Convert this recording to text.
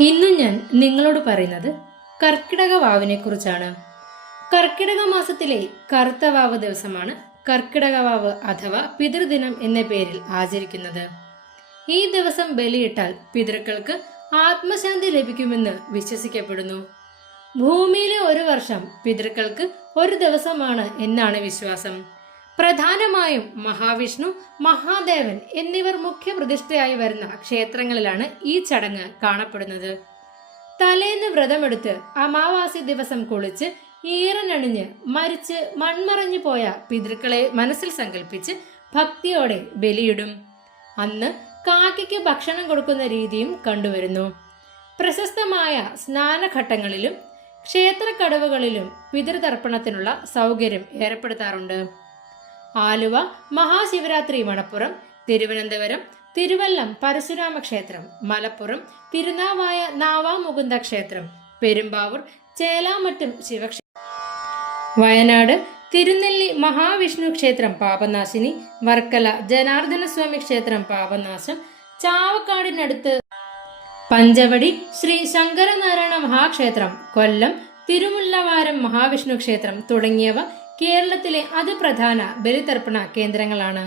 ഇന്ന് ഞാൻ നിങ്ങളോട് പറയുന്നത് കർക്കിടക വാവിനെ കുറിച്ചാണ് കർക്കിടക മാസത്തിലെ കറുത്ത വാവ് ദിവസമാണ് കർക്കിടക വാവ് അഥവാ പിതൃദിനം എന്ന പേരിൽ ആചരിക്കുന്നത്. ഈ ദിവസം ബലിയിട്ടാൽ പിതൃക്കൾക്ക് ആത്മശാന്തി ലഭിക്കുമെന്ന് വിശ്വസിക്കപ്പെടുന്നു. ഭൂമിയിലെ ഒരു വർഷം പിതൃക്കൾക്ക് ഒരു ദിവസമാണ് എന്നാണ് വിശ്വാസം. പ്രധാനമായും മഹാവിഷ്ണു മഹാദേവൻ എന്നിവർ മുഖ്യ പ്രതിഷ്ഠയായി വരുന്ന ക്ഷേത്രങ്ങളിലാണ് ഈ ചടങ്ങ് കാണപ്പെടുന്നത്. തലേന്ന് വ്രതമെടുത്ത് അമാവാസി ദിവസം കുളിച്ച് ഈറനണിഞ്ഞ് മരിച്ച് മൺമറഞ്ഞു പോയ പിതൃക്കളെ മനസ്സിൽ സങ്കല്പിച്ച് ഭക്തിയോടെ ബലിയിടും. അന്ന് കാക്കയ്ക്ക് ഭക്ഷണം കൊടുക്കുന്ന രീതിയും കണ്ടുവരുന്നു. പ്രശസ്തമായ സ്നാനഘട്ടങ്ങളിലും ക്ഷേത്രക്കടവുകളിലും പിതൃതർപ്പണത്തിനുള്ള സൗകര്യം ഏർപ്പെടുത്താറുണ്ട്. ആലുവ മഹാശിവരാത്രി മണപ്പുറം തിരുവനന്തപുരം തിരുവല്ലം പരശുരാമ ക്ഷേത്രം മലപ്പുറം തിരുനാവായ നാവാമുകുന്ദ ക്ഷേത്രം പെരുമ്പാവൂർ ചേലാമറ്റം ശിവക്ഷേത്രം വയനാട് തിരുനെല്ലി മഹാവിഷ്ണു ക്ഷേത്രം പാപനാശിനി വർക്കല ജനാർദ്ദന സ്വാമി ക്ഷേത്രം പാപനാശം ചാവക്കാടിനടുത്ത് പഞ്ചവടി ശ്രീ ശങ്കരനാരായണ മഹാക്ഷേത്രം കൊല്ലം തിരുമുല്ലവാരം മഹാവിഷ്ണു ക്ഷേത്രം തുടങ്ങിയവ കേരളത്തിലെ അതിപ്രധാന ബലിതർപ്പണ കേന്ദ്രങ്ങളാണ്.